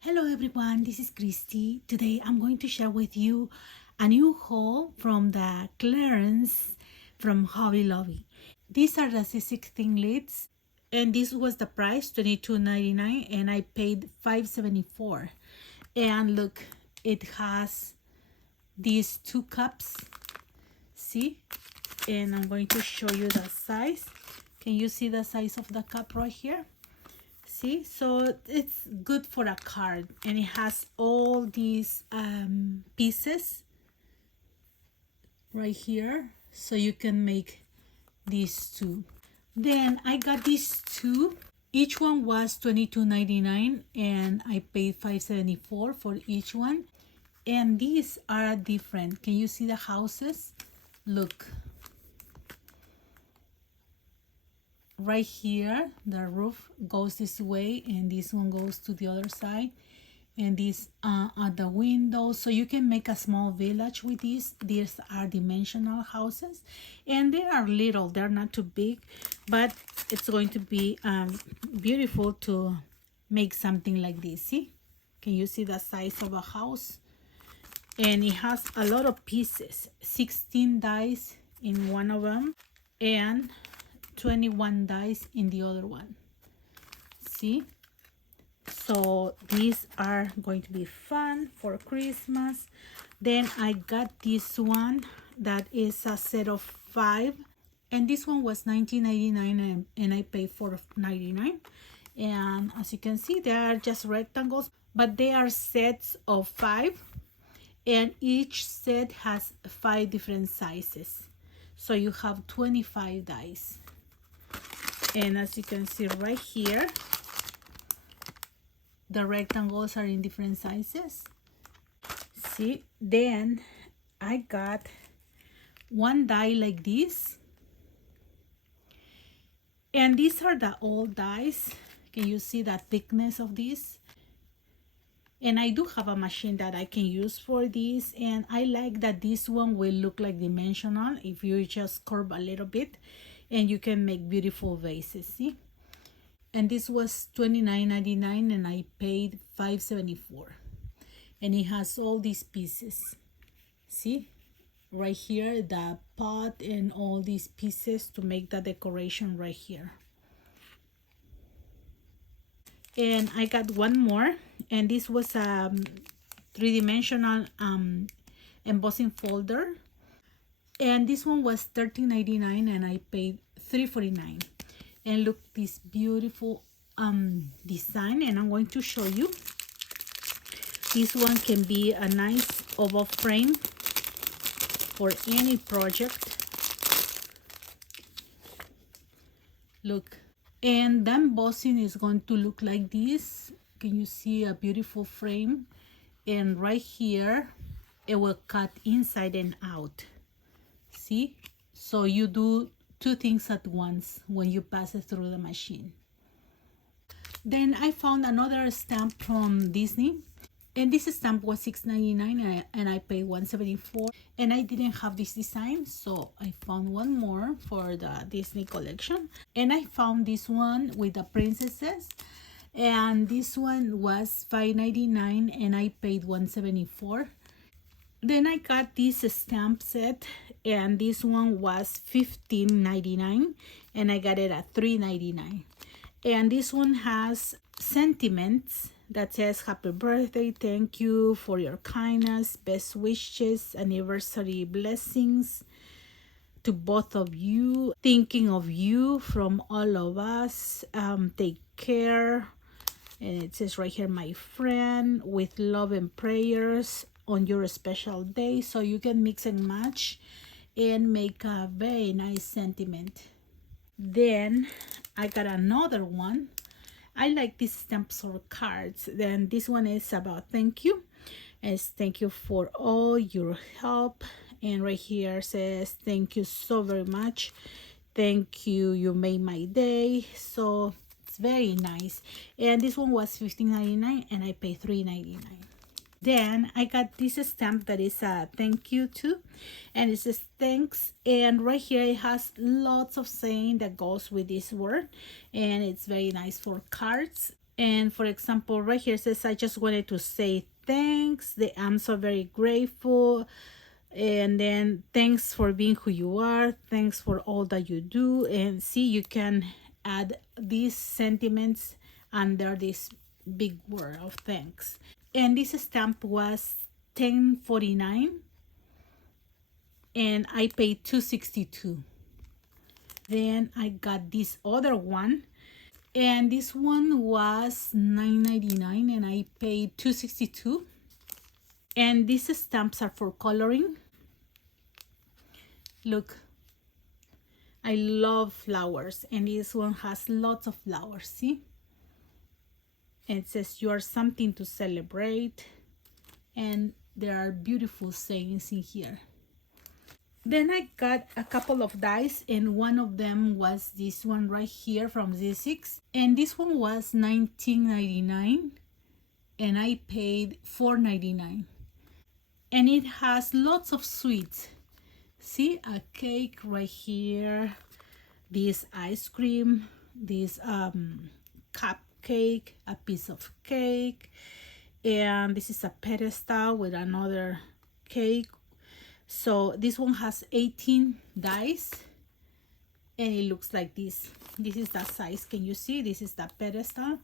Hello everyone, this is Christy. Today I'm going to share with you a new haul from the clearance from Hobby Lobby. These are the C16 lids and this was the price $22.99 and I paid $5.74. And look, it has these two cups. See? And I'm going to show you the size. Can you see the size of the cup right here? See, so it's good for a card and it has all these pieces right here, so you can make these two. Then I got these two. Each one was $22.99 and I paid $5.74 for each one. And these are different. Can you see the houses? Look. Right here the roof goes this way and this one goes to the other side, and these are the windows, so you can make a small village with these. These are dimensional houses and they are little, they're not too big, but it's going to be beautiful to make something like this. See, can you see the size of a house? And it has a lot of pieces, 16 dies in one of them and 21 dice in the other one. See, so these are going to be fun for Christmas. Then I got this one that is a set of 5 and this one was $19.99 and I paid $4.99. And as you can see, they are just rectangles, but they are sets of 5 and each set has 5 different sizes, so you have 25 dice. And as you can see right here, the rectangles are in different sizes. See, then I got one die like this. And these are the old dies. Can you see the thickness of this? And I do have a machine that I can use for this. And I like that this one will look like dimensional if you just curve a little bit. And you can make beautiful vases. See, and this was $29.99 and I paid $5.74. And it has all these pieces. See, right here the pot and all these pieces to make the decoration right here. And I got one more, and this was a three-dimensional embossing folder. And this one was $13.99 and I paid $3.49. And look, this beautiful design, and I'm going to show you. This one can be a nice oval frame for any project. Look, and the embossing is going to look like this. Can you see a beautiful frame? And right here it will cut inside and out. See, so you do two things at once when you pass it through the machine. Then I found another stamp from Disney, and this stamp was $6.99 and I paid $1.74. And I didn't have this design, so I found one more for the Disney collection. And I found this one with the princesses, and this one was $5.99 and I paid $1.74. Then I got this stamp set, and this one was $15.99 and I got it at $3.99. And this one has sentiments that says happy birthday, thank you for your kindness, best wishes, anniversary blessings to both of you, thinking of you from all of us, take care. And it says right here, my friend, with love and prayers on your special day. So you can mix and match and make a very nice sentiment. Then I got another one. I like these stamps or cards. Then this one is about thank you. It's thank you for all your help. And right here says thank you so very much. Thank you, you made my day. So it's very nice. And this one was $15.99 and I paid $3.99. Then I got this stamp that is a thank you too, and it says thanks, and right here it has lots of saying that goes with this word, and it's very nice for cards. And for example, right here it says, I just wanted to say thanks. I'm so very grateful. And then thanks for being who you are. Thanks for all that you do. And see, you can add these sentiments under this big word of thanks. And this stamp was $10.49 and I paid $2.62. Then I got this other one, and this one was $9.99 and I paid $2.62. And these stamps are for coloring. Look, I love flowers, and this one has lots of flowers. See, and it says you are something to celebrate, and there are beautiful sayings in here. Then I got a couple of dies, and one of them was this one right here from Z6, and this one was $19.99 and I paid $4.99. And it has lots of sweets. See, a cake right here, this ice cream, this cupcake, a piece of cake, and this is a pedestal with another cake. So this one has 18 dies, and it looks like this. This is the size. Can you see? This is the pedestal,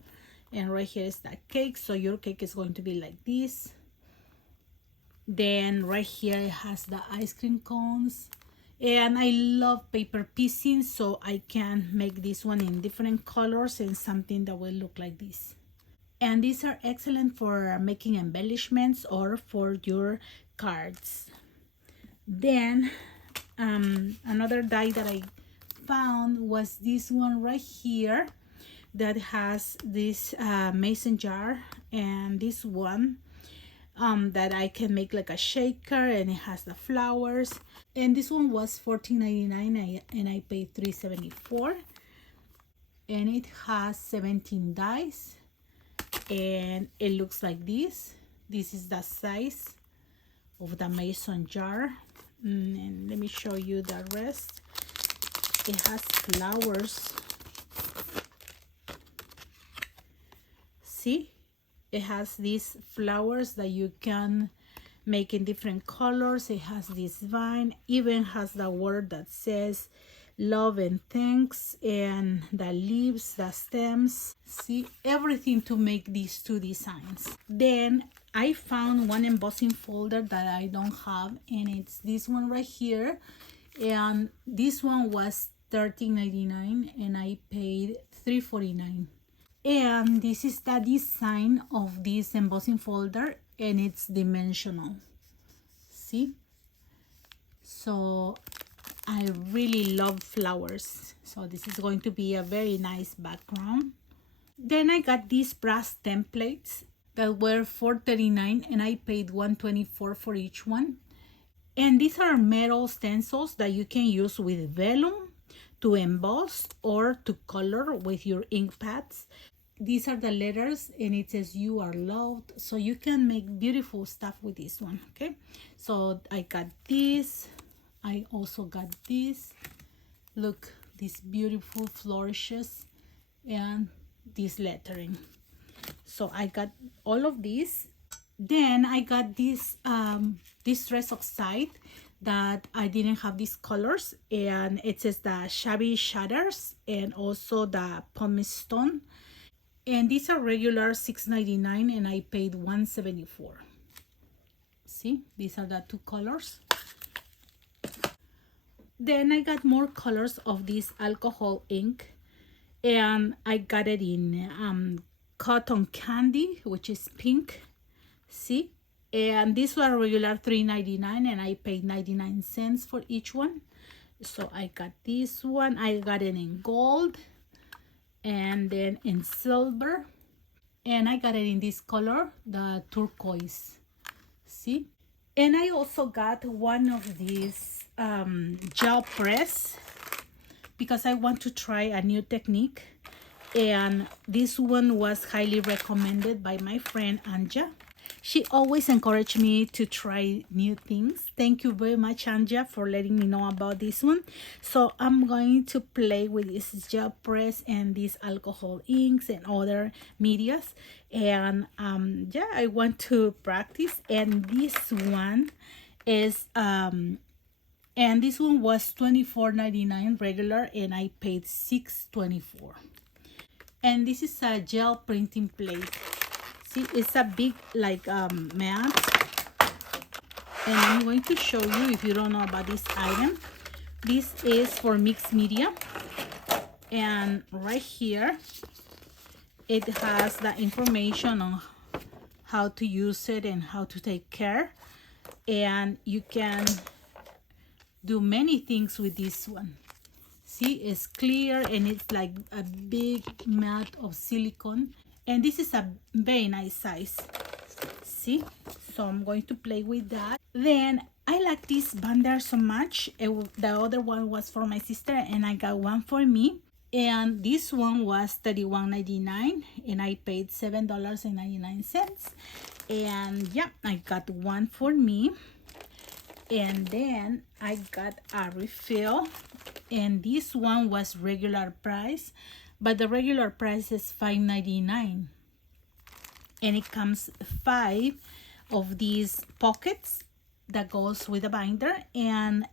and right here is the cake. So your cake is going to be like this. Then right here it has the ice cream cones, and I love paper piecing, so I can make this one in different colors and something that will look like this. And these are excellent for making embellishments or for your cards. Then another die that I found was this one right here that has this mason jar, and this one that I can make like a shaker, and it has the flowers. And this one was $14.99 and I paid $3.74. And it has 17 dies, and it looks like this. This is the size of the mason jar. And let me show you the rest. It has flowers. See, it has these flowers that you can make in different colors. It has this vine, even has the word that says love and thanks, and the leaves, the stems. See, everything to make these two designs. Then I found one embossing folder that I don't have, and it's this one right here, and this one was $13.99 and I paid $3.49. And this is the design of this embossing folder, and it's dimensional. See, so I really love flowers, so this is going to be a very nice background. Then I got these brass templates that were $4.39 and I paid $1.24 for each one. And these are metal stencils that you can use with vellum to emboss or to color with your ink pads. These are the letters, and it says you are loved, so you can make beautiful stuff with this one. Okay, so I got this. I also got this. Look, these beautiful flourishes and this lettering. So I got all of these. Then I got this this dress oxide that I didn't have these colors, and it says the shabby shutters and also the pumice stone. And these are regular $6.99 and I paid $1.74. See, these are the two colors. Then I got more colors of this alcohol ink, and I got it in cotton candy, which is pink. See, and these were regular $3.99 and I paid 99 cents for each one. So I got this one. I got it in gold and then in silver, and I got it in this color, the turquoise. See, and I also got one of these gel press because I want to try a new technique, and this one was highly recommended by my friend Anja. She always encouraged me to try new things. Thank you very much, Anja, for letting me know about this one. So I'm going to play with this gel press and these alcohol inks and other medias. And yeah, I want to practice. And this one is and this one was $24.99 regular, and I paid $6.24. And this is a gel printing plate. See, it's a big like mat, and I'm going to show you if you don't know about this item. This is for mixed media, and right here it has the information on how to use it and how to take care, and you can do many things with this one. See, it's clear and it's like a big mat of silicone, and this is a very nice size. See, so I'm going to play with that. Then I like this binder so much. The other one was for my sister, and I got one for me, and this one was $31.99, and I paid $7.99. And yeah, I got one for me. And then I got a refill, and this one was regular price, but the regular price is $5.99, and it comes 5 of these pockets that goes with the binder. And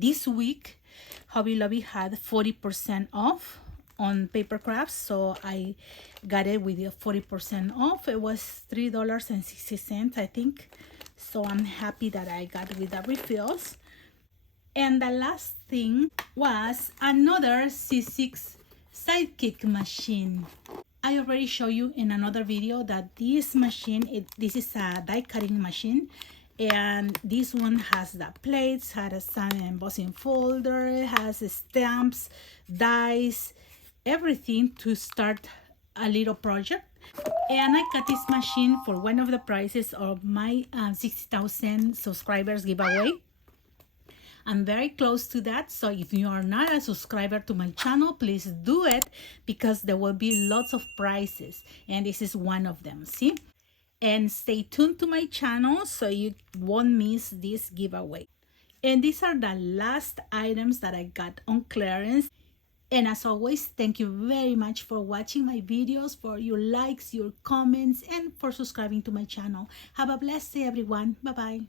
this week Hobby Lobby had 40% off on paper crafts, so I got it with a 40% off. It was $3.60, I think. So I'm happy that I got with the refills. And the last thing was another C6 Sidekick machine. I already showed you in another video that this machine, this is a die cutting machine, and this one has the plates, has an embossing folder, has stamps, dies, everything to start a little project. And I got this machine for one of the prizes of my 60,000 subscribers giveaway. I'm very close to that, so if you are not a subscriber to my channel, please do it, because there will be lots of prizes, and this is one of them. See, and stay tuned to my channel so you won't miss this giveaway. And these are the last items that I got on clearance. And as always, thank you very much for watching my videos, for your likes, your comments, and for subscribing to my channel. Have a blessed day, everyone. Bye bye.